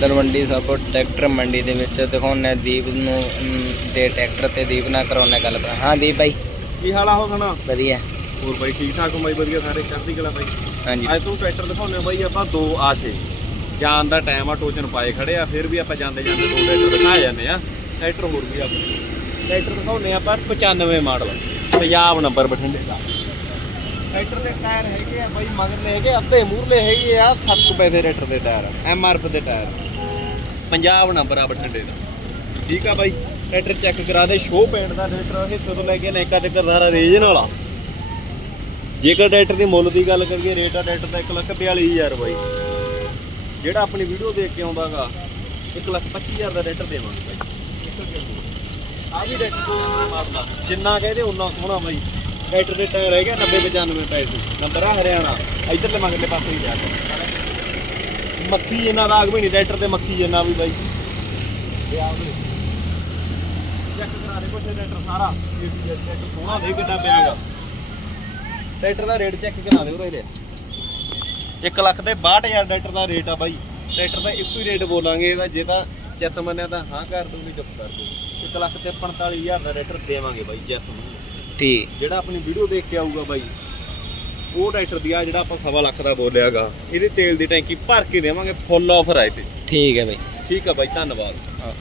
Talwandi Sabo tractor ਮੰਡੀ ਦੇ ਵਿੱਚ ਦਿਖਾਉਂਦੇ ਹਾਂ ਦੀਪ ਨੂੰ ਦੇ ਟਰੈਕਟਰ ਤੇ ਦੀਪ ਨਾਲ ਕਰਾਉਂਦੇ ਗੱਲ ਹਾਂ ਦੀਪ ਬਾਈ। ਕੀ ਹਾਲ ਆ ਹੋ ਸੁਣਾ? ਵਧੀਆ। ਹੋਰ ਬਾਈ ਠੀਕ ਠਾਕ ਹੋ ਬਾਈ? ਵਧੀਆ ਸਾਰੇ ਚੜ੍ਹਦੀ ਕਲਾ ਬਾਈ? ਹਾਂਜੀ। ਅੱਜ ਤੁਹਾਨੂੰ ਟਰੈਕਟਰ ਦਿਖਾਉਂਦੇ ਆ ਬਾਈ ਆਪਾਂ ਦੋ ਆਸ਼ੇ। ਜਾਣ ਦਾ ਟਾਈਮ ਆ ਟੋਚਨ ਪਾਏ ਖੜੇ ਆ ਫਿਰ ਵੀ ਆਪਾਂ ਜਾਂਦੇ ਜਾਂਦੇ ਦੋ ਟਰੈਕਟਰ ਦਿਖਾ ਜਾਂਦੇ ਆ ਟਰੈਕਟਰ ਹੋਰ ਵੀ ਆਪਣੇ ਟਰੈਕਟਰ ਦਿਖਾਉਂਦੇ ਆ ਆਪਾਂ 95 ਮਾਡਲ ਪੰਜਾਬ ਨੰਬਰ ਬਠਿੰਡੇ ਦਾ। ਟਰੈਕਟਰ ਦੇ ਟਾਇਰ ਹੈਗੇ ਆ, ਬਾਈ ਮਗਰਲੇ ਹੈਗੇ ਅੱਧੇ ਮੂਰਲੇ ਹੈਗੇ ਆ 7 ਰੁਪਏ ਦੇ ਟਰੈਕਟਰ ਦੇ ਟਾਇਰ ਐਮ ਆਰ ਪੀ ਦੇ ਟਾਇਰ। ਪੰਜਾਬ ਨੰਬਰ ਆ ਬਠਿੰਡੇ ਦਾ। ਠੀਕ ਆ ਬਾਈ, ਟਰੈਕਟਰ ਚੈੱਕ ਕਰਾ ਦੇ ਸ਼ੋਅ ਪੈਂਟ ਦਾ ਟਰੈਕਟਰ ਹਿੱਸੇ ਤੋਂ ਲੈ ਕੇ ਨੈਕਾ ਤੱਕ ਸਾਰਾ ਰੇਂਜ ਵਾਲਾ ਜੇਕਰ ਟਰੈਕਟਰ ਦੀ ਮੁੱਲ ਦੀ ਗੱਲ ਕਰੀਏ, ਰੇਟ ਆ ਟਰੈਕਟਰ ਦਾ 142000 ਬਾਈ। ਜਿਹੜਾ ਆਪਣੀ ਵੀਡੀਓ ਦੇਖ ਕੇ ਆਉਂਦਾਗਾ 125000 ਦਾ ਟਰੈਕਟਰ ਦੇਵਾਂਗੇ ਬਾਈ। ਆ ਵੀ ਟਰੈਕਟਰ ਮਾਰਦਾ ਜਿੰਨਾ ਕਹਦੇ ਉਨਾ ਸੋਹਣਾ ਬਾਈ। ਟਰੈਕਟਰ ਦੇ ਟਾਇਰ ਹੈਗੇ 90 95 ਪੈਸੇ। ਨੰਬਰ ਆ ਹਰਿਆਣਾ। ਇੱਧਰਲੇ ਮਗਰਲੇ ਪਾਸੇ ਹੀ ਜਾ ਮੱਖੀ ਜਿੰਨਾ ਦਾਗ ਵੀ ਨਹੀਂ ਟਰੈਕਟਰ ਤੇ ਮੱਖੀ ਜਿੰਨਾ ਵੀ ਬਾਈ। ਇਹ ਆ ਚੈੱਕ ਕਰਾ ਦੇ ਕੋਠੇ ਟਰੈਕਟਰ ਸਾਰਾ। ਇਹ ਵੀ ਟਰੈਕਟਰ ਸੋਹਣਾ ਦੇ ਕਿੱਡਾ ਪਿਆਗਾ ਟਰੈਕਟਰ ਦਾ ਰੇਟ ਚੈੱਕ ਕਰਾ ਦਿਓ ਵੀਰੇ 1 ਲੱਖ ਤੇ 62000 ਟਰੈਕਟਰ ਦਾ ਰੇਟ ਆ ਬਾਈ। ਟਰੈਕਟਰ ਦਾ ਇੱਕੋ ਹੀ ਰੇਟ ਬੋਲਾਂਗੇ ਇਹਦਾ, ਜੇ ਤਾਂ ਚਿੱਤ ਮੰਨਿਆ ਤਾਂ ਹਾਂ ਕਰ ਦੂ ਨਹੀਂ ਚੁੱਪ ਕਰ ਦੂ 1 ਲੱਖ ਤੇ 45000 ਦਾ ਰੇਟਰ ਦੇਵਾਂਗੇ ਬਾਈ ਚਿੱਤ ਮੰਨਿਆ ਠੀਕ ਜਿਹੜਾ ਆਪਣੀ ਵੀਡੀਓ ਦੇਖ ਕੇ ਆਊਗਾ ਬਾਈ ਉਹ ਟਰੈਕਟਰ ਦੀ ਆ ਜਿਹੜਾ ਆਪਾਂ ਸਵਾ ਲੱਖ ਦਾ ਬੋਲਿਆਗਾ ਇਹਦੇ ਤੇਲ ਦੀ ਟੈਂਕੀ ਭਰ ਕੇ ਦੇਵਾਂਗੇ ਫੁੱਲ ਆਫਰ ਆ ਇਹ ਤੇ ਠੀਕ ਹੈ ਬਾਈ। ਠੀਕ ਆ ਬਾਈ ਧੰਨਵਾਦ। ਹਾਂ।